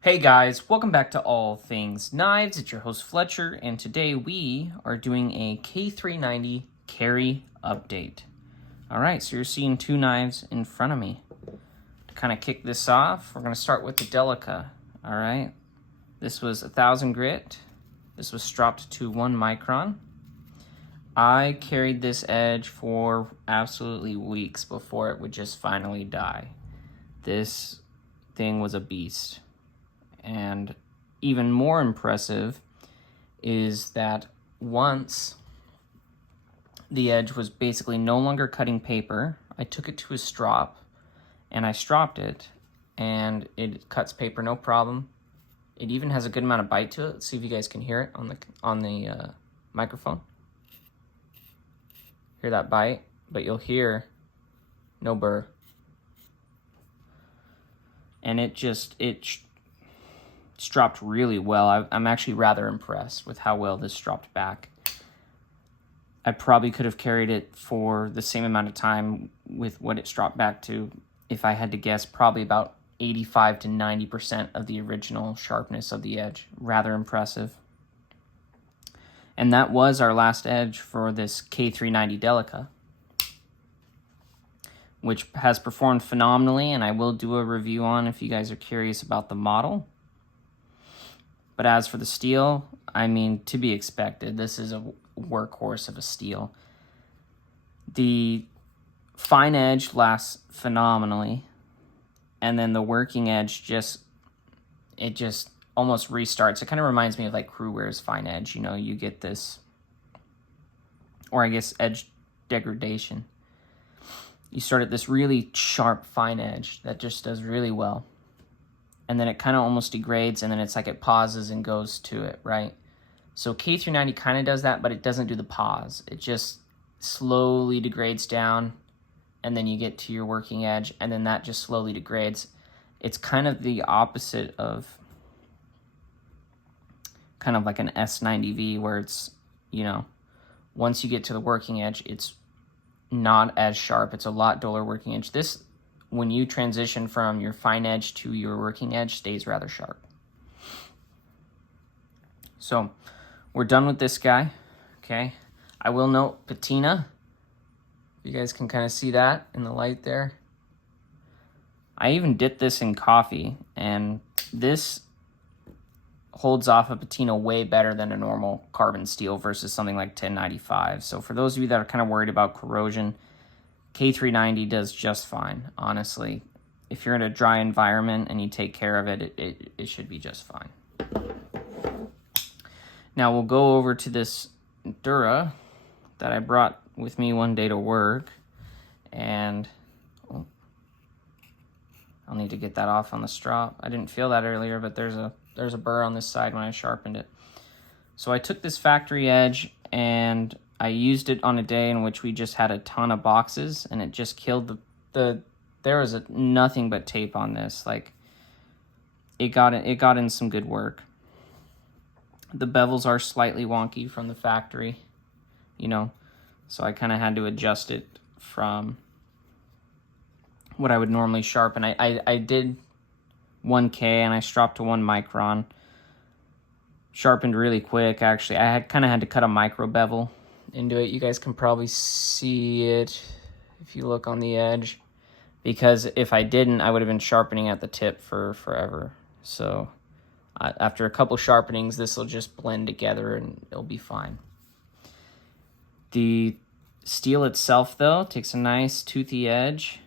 Hey guys, welcome back to All Things Knives. It's your host Fletcher, and today we are doing a K390 carry update. Alright, so you're seeing two knives in front of me. To kind of kick this off, we're going to start with the Delica. Alright, this was 1000 grit. This was stropped to 1 micron. I carried this edge for absolutely weeks before it would just finally die. This thing was a beast. And even more impressive is that once the edge was basically no longer cutting paper, I took it to a strop and I stropped it, and it cuts paper no problem. It even has a good amount of bite to it. Let's see if you guys can hear it on the microphone. Hear that bite, but you'll hear no burr. And it stropped really well. I'm actually rather impressed with how well this stropped back. I probably could have carried it for the same amount of time with what it stropped back to, if I had to guess, probably about 85 to 90% of the original sharpness of the edge. Rather impressive. And that was our last edge for this K390 Delica, which has performed phenomenally, and I will do a review on if you guys are curious about the model. But as for the steel, I mean, to be expected. This is a workhorse of a steel. The fine edge lasts phenomenally, and then the working edge just almost restarts. It kind of reminds me of like Crewwear's fine edge. You know, you get this, or I guess edge degradation. You start at this really sharp fine edge that just does really well. And then it kind of almost degrades, and then it's like it pauses and goes to it, right? So K390 kind of does that, but it doesn't do the pause. It just slowly degrades down, and then you get to your working edge, and then that just slowly degrades. It's kind of the opposite of kind of like an S90V, where it's, you know, once you get to the working edge, it's not as sharp. It's a lot duller working edge. This, when you transition from your fine edge to your working edge, stays rather sharp. So we're done with this guy. Okay, I will note patina. You guys can kind of see that in the light there. I even dipped this in coffee, and this holds off a patina way better than a normal carbon steel versus something like 1095. So for those of you that are kind of worried about corrosion, K390 does just fine, honestly. If you're in a dry environment and you take care of it, it should be just fine. Now we'll go over to this Dura that I brought with me one day to work, and I'll need to get that off on the strop. I didn't feel that earlier, but there's a burr on this side when I sharpened it. So I took this factory edge and I used it on a day in which we just had a ton of boxes, and it just killed there was nothing but tape on this. Like, it got in some good work. The bevels are slightly wonky from the factory, you know, so I kind of had to adjust it from what I would normally sharpen. I did 1K and I stropped to 1 micron. Sharpened really quick, actually. I kind of had to cut a micro bevel into it. You guys can probably see it if you look on the edge, because if I didn't, I would have been sharpening at the tip for forever. So after a couple sharpenings, this will just blend together and it'll be fine. The steel itself, though, takes a nice toothy edge.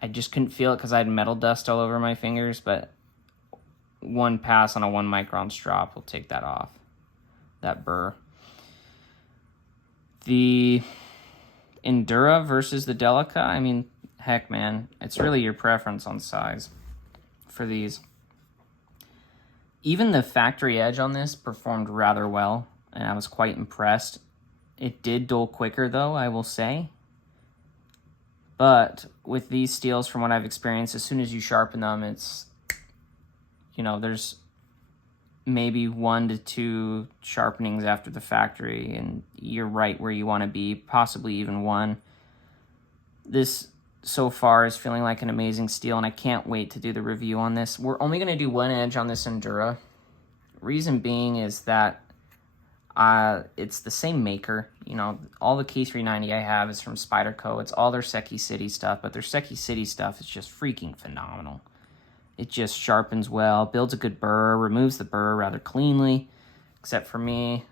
I just couldn't feel it because I had metal dust all over my fingers, but one pass on a 1 micron strop will take that off, that burr. The Dura versus the Delica, I mean, heck, man, it's really your preference on size for these. Even the factory edge on this performed rather well, and I was quite impressed. It did dull quicker, though, I will say. But with these steels, from what I've experienced, as soon as you sharpen them, it's, you know, there's maybe 1 to 2 sharpenings after the factory, and you're right where you want to be, possibly even 1. This so far is feeling like an amazing steel, and I can't wait to do the review on this. We're only going to do one edge on this Dura. Reason being is that it's the same maker. You know, all the K390 I have is from Spyderco. It's all their Secchi City stuff, but their Secchi City stuff is just freaking phenomenal. It just sharpens well, builds a good burr, removes the burr rather cleanly, except for me,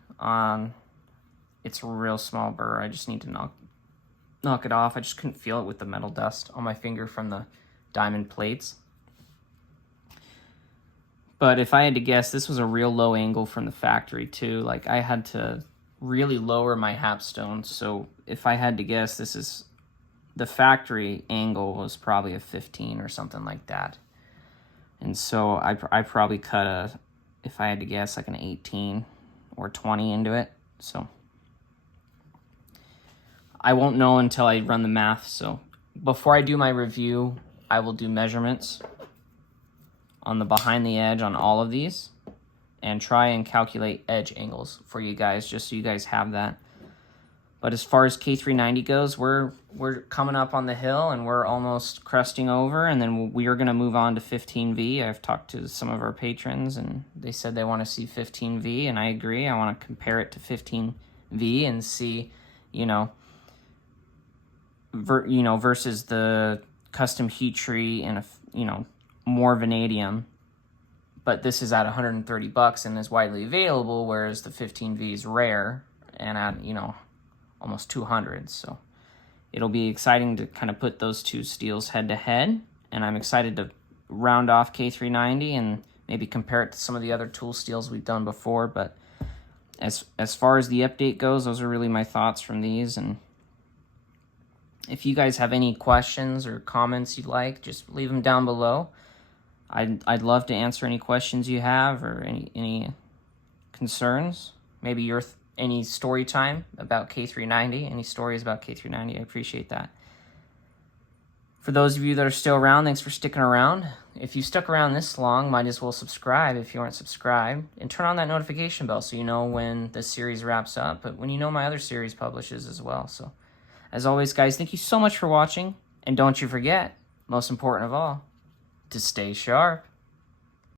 it's a real small burr. I just need to knock it off. I just couldn't feel it with the metal dust on my finger from the diamond plates. But if I had to guess, this was a real low angle from the factory too. Like, I had to really lower my hapstone. So if I had to guess, this is the factory angle was probably a 15 or something like that. And so I probably cut if I had to guess, like an 18 or 20 into it. So I won't know until I run the math. So before I do my review, I will do measurements on the behind the edge on all of these and try and calculate edge angles for you guys, just so you guys have that. But as far as K390 goes, we're coming up on the hill and we're almost cresting over, and then we are going to move on to 15V. I've talked to some of our patrons and they said they want to see 15V, and I agree. I want to compare it to 15V and see, versus the custom heat treat and more vanadium, but this is at $130 and is widely available, whereas the 15V is rare and at almost 200. So it'll be exciting to kind of put those two steels head to head, and I'm excited to round off K390 and maybe compare it to some of the other tool steels we've done before. But as far as the update goes, those are really my thoughts from these. And if you guys have any questions or comments you'd like, just leave them down below. I'd love to answer any questions you have or any concerns. Maybe any story time about K390, any stories about K390, I appreciate that. For those of you that are still around, thanks for sticking around. If you stuck around this long, might as well subscribe if you aren't subscribed, and turn on that notification bell so you know when this series wraps up, but when you know my other series publishes as well. So as always, guys, thank you so much for watching, and don't you forget, most important of all, to stay sharp.